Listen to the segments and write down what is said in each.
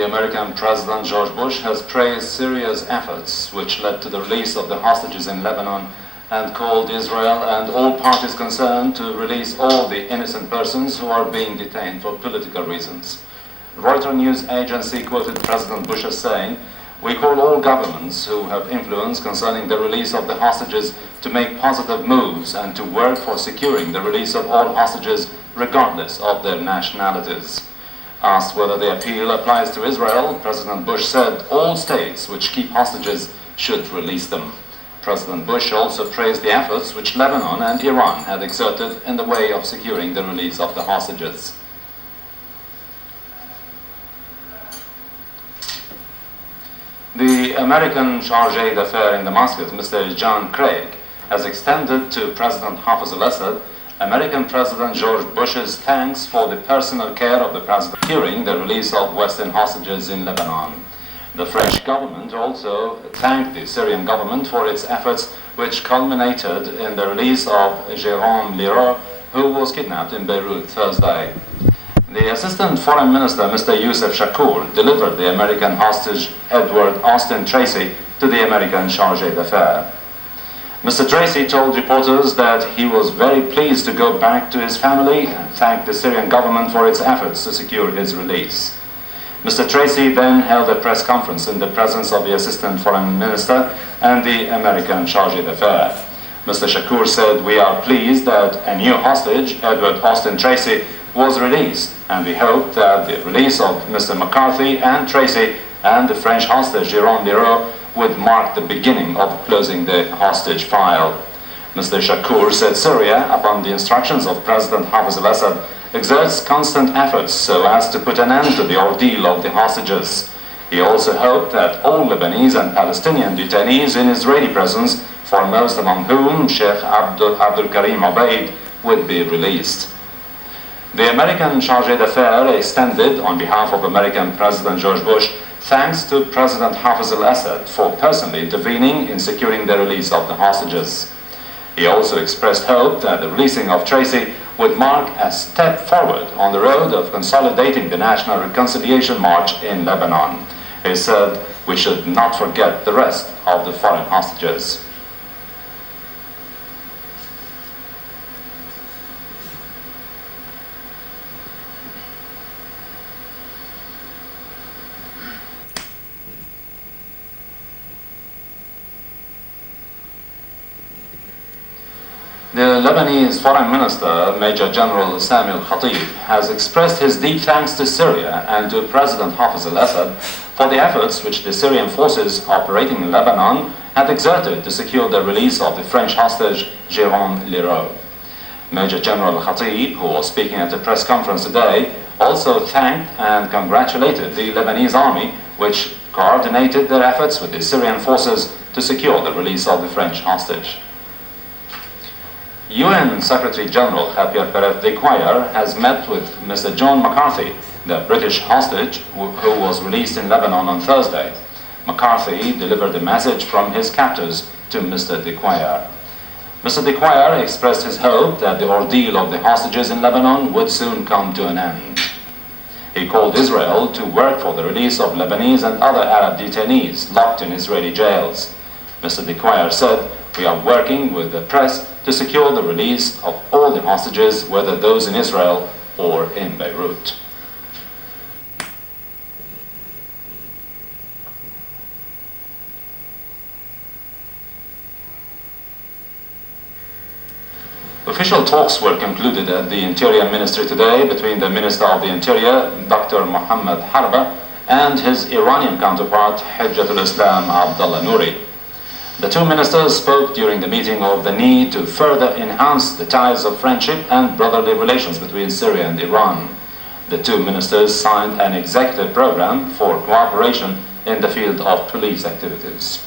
the American President George Bush has praised Syria's efforts, which led to the release of the hostages in Lebanon, and called Israel and all parties concerned to release all the innocent persons who are being detained for political reasons. Reuters news agency quoted President Bush as saying, "We call all governments who have influence concerning the release of the hostages to make positive moves and to work for securing the release of all hostages regardless of their nationalities." Asked whether the appeal applies to Israel, President Bush said all states which keep hostages should release them. President Bush also praised the efforts which Lebanon and Iran had exerted in the way of securing the release of the hostages. The American chargé d'affaires in Damascus, Mr. John Craig, has extended to President Hafez al-Assad American President George Bush's thanks for the personal care of the president during the release of Western hostages in Lebanon. The French government also thanked the Syrian government for its efforts, which culminated in the release of Jérôme Leroux, who was kidnapped in Beirut Thursday. The Assistant Foreign Minister, Mr. Youssef Shakur, delivered the American hostage Edward Austin Tracy to the American chargé d'affaires. Mr. Tracy told reporters that he was very pleased to go back to his family and thanked the Syrian government for its efforts to secure his release. Mr. Tracy then held a press conference in the presence of the Assistant Foreign Minister and the American chargé d'affaires. Mr. Shakur said, "We are pleased that a new hostage, Edward Austin Tracy, was released, and we hope that the release of Mr. McCarthy and Tracy and the French hostage Jérôme Leroux would mark the beginning of closing the hostage file." Mr. Shakur said Syria, upon the instructions of President Hafez al-Assad, exerts constant efforts so as to put an end to the ordeal of the hostages. He also hoped that all Lebanese and Palestinian detainees in Israeli prisons, foremost among whom Sheikh Abdul Karim Obeid, would be released. The American chargé d'affaires extended, on behalf of American President George Bush, thanks to President Hafez al-Assad for personally intervening in securing the release of the hostages. He also expressed hope that the releasing of Tracy would mark a step forward on the road of consolidating the National Reconciliation March in Lebanon. He said, "We should not forget the rest of the foreign hostages." The Lebanese Foreign Minister, Major General Samuel Khatib, has expressed his deep thanks to Syria and to President Hafez al-Assad for the efforts which the Syrian forces operating in Lebanon had exerted to secure the release of the French hostage Jérôme Leroux. Major General Khatib, who was speaking at a press conference today, also thanked and congratulated the Lebanese army, which coordinated their efforts with the Syrian forces to secure the release of the French hostage. UN Secretary General Javier Pérez de Cuellar has met with Mr. John McCarthy, the British hostage who was released in Lebanon on Thursday. McCarthy delivered a message from his captors to Mr. de Cuellar. Mr. de Cuellar expressed his hope that the ordeal of the hostages in Lebanon would soon come to an end. He called Israel to work for the release of Lebanese and other Arab detainees locked in Israeli jails. Mr. de Cuellar said, "We are working with the press to secure the release of all the hostages, whether those in Israel or in Beirut." Official talks were concluded at the Interior Ministry today between the Minister of the Interior, Dr. Mohammed Harba, and his Iranian counterpart, Hujjatul Islam Abdullah Nouri. The two ministers spoke during the meeting of the need to further enhance the ties of friendship and brotherly relations between Syria and Iran. The two ministers signed an executive program for cooperation in the field of police activities.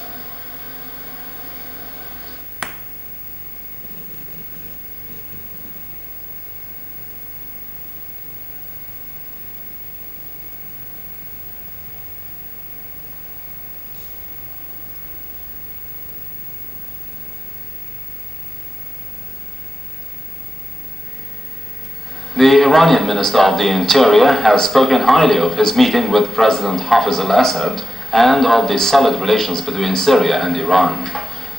The Iranian Minister of the Interior has spoken highly of his meeting with President Hafiz al-Assad and of the solid relations between Syria and Iran.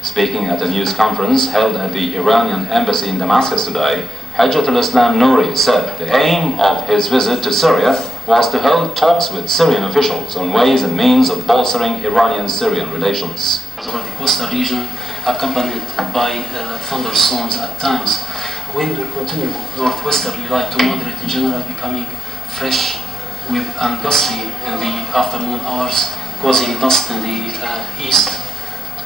Speaking at a news conference held at the Iranian embassy in Damascus today, Hajjat al-Islam Nouri said the aim of his visit to Syria was to hold talks with Syrian officials on ways and means of bolstering Iranian-Syrian relations. Over the coastal region, accompanied by thunderstorms at times. Wind will continue northwesterly light to moderate in general, becoming fresh and gusty in the afternoon hours, causing dust in the east,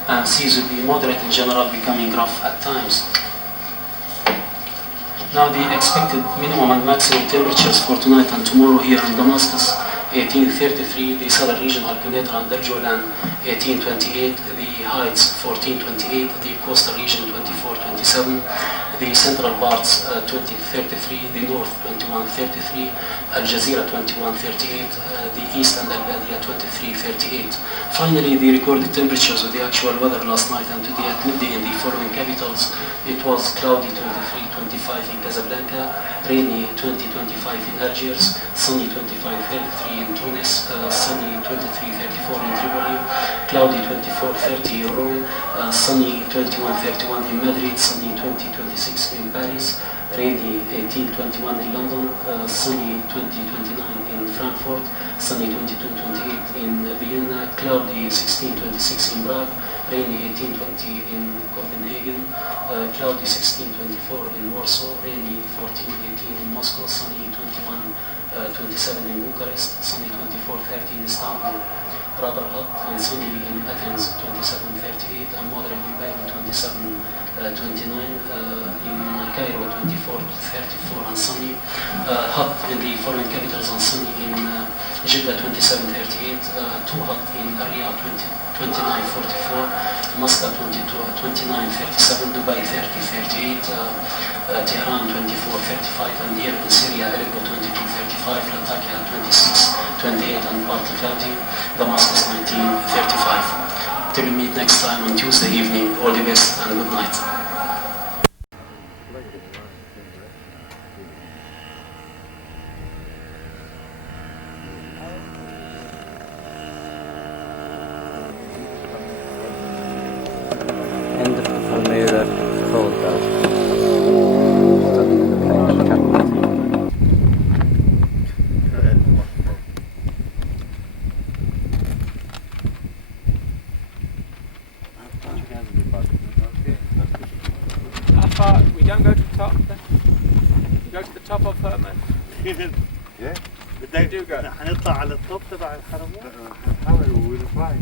and seas will be moderate in general, becoming rough at times. Now the expected minimum and maximum temperatures for tonight and tomorrow here in Damascus: 1833, the southern region, Al-Quneitra and Darjulan, 1828, the heights 1428, the coastal region 2427, the central parts 2033, the north 2133, Al Jazeera 2138, the east and Al Badia 2338. Finally, the recorded temperatures of the actual weather last night and today at midday in the following capitals: it was cloudy 23-25 in Casablanca, rainy 20-25 in Algiers, sunny 25-33 in Tunis, sunny 23-34 in Tripoli, cloudy 24-30 in Rome, sunny 21-31 in Madrid, sunny 20-26 in Paris, rainy 18-21 in London, sunny 20-29 in Frankfurt, sunny 22-28 in Vienna, cloudy 16-26 in Prague, rainy 18-20 in Copenhagen, cloudy 16-24 in Warsaw, rainy 14-18 in Moscow, sunny 21-27 in Bucharest, sunny 24-30 in Istanbul, rather hot and sunny in Athens 27-38, and moderately bad 27-29, in Cairo 24-34 and sunny, hot in the foreign capitals and sunny in Jeddah 27-38, too hot in Riyadh 29-44, Muscat 29-37, Dubai 30-38, Tehran 24-35, and here in Syria, Aleppo 22-35, Latakia 26-28, and partly cloudy, Damascus 19-35. Till we meet next time on Tuesday evening, all the best and good night. We don't go to the top then? We go to the top of Herman? Yeah. We do go. هنطلع على الطب تبع الحرمين. هنحاول ونفاي.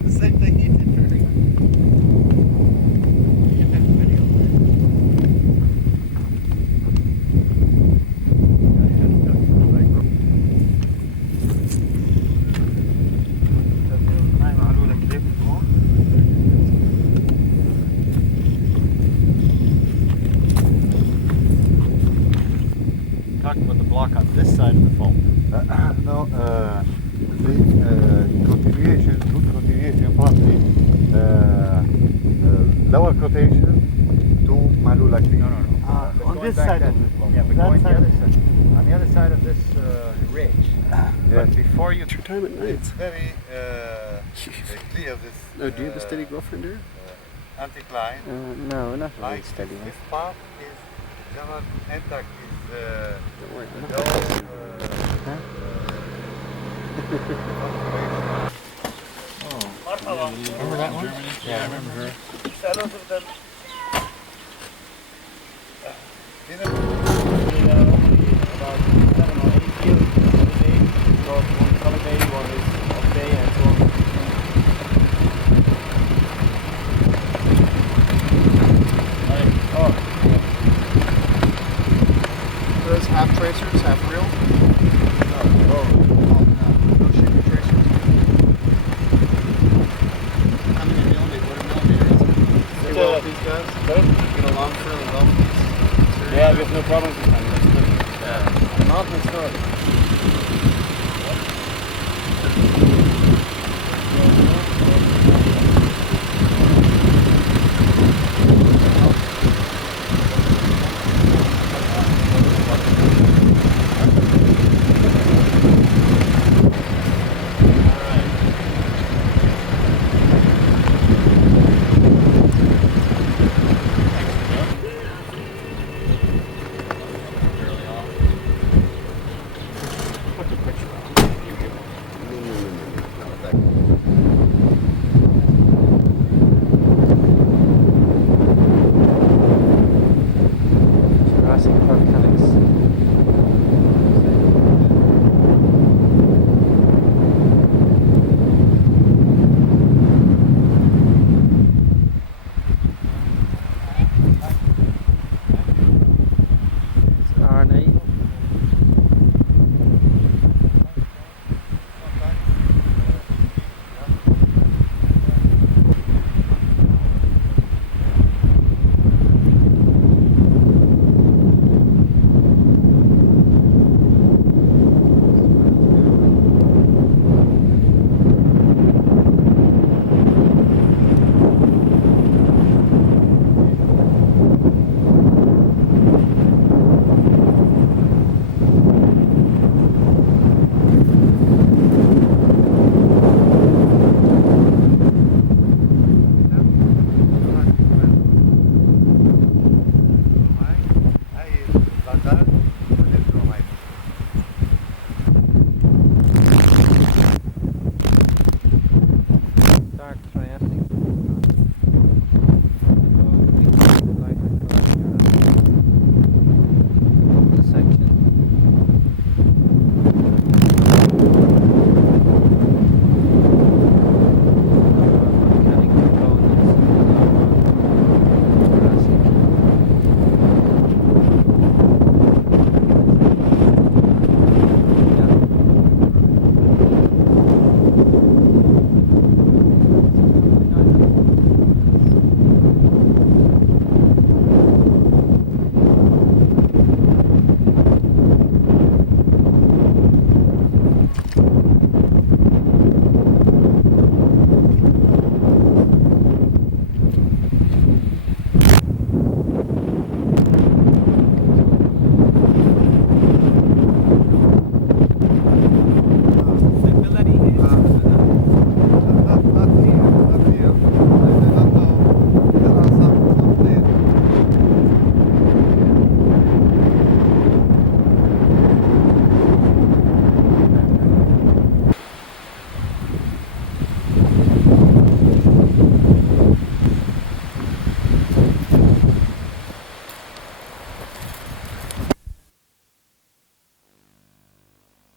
The same thing he did for England. Get that video. Talking about the block on this side of the fault. No, the continuation, good continuation from the lower quotation to Malula Creek. No. On this side of the fault. Yeah, but going the other side. On the other side of this ridge. Yes. But before you... Your time at night. It's very clear this. Oh, do you have a steady girlfriend here? Anticline. no, not really Like steady. this part is general intact is Don't worry. Remember that one? Yeah, I remember her. About 7 or 8 here every day. Because one is holiday, one is off day, and so on. Those half tracers, half real? No shooting tracers. How many millimeters? Say Well, what? these guys? Sorry? Get a long term and well these. Yeah, we have no problems with them. That's good. Yeah. Mountain is good.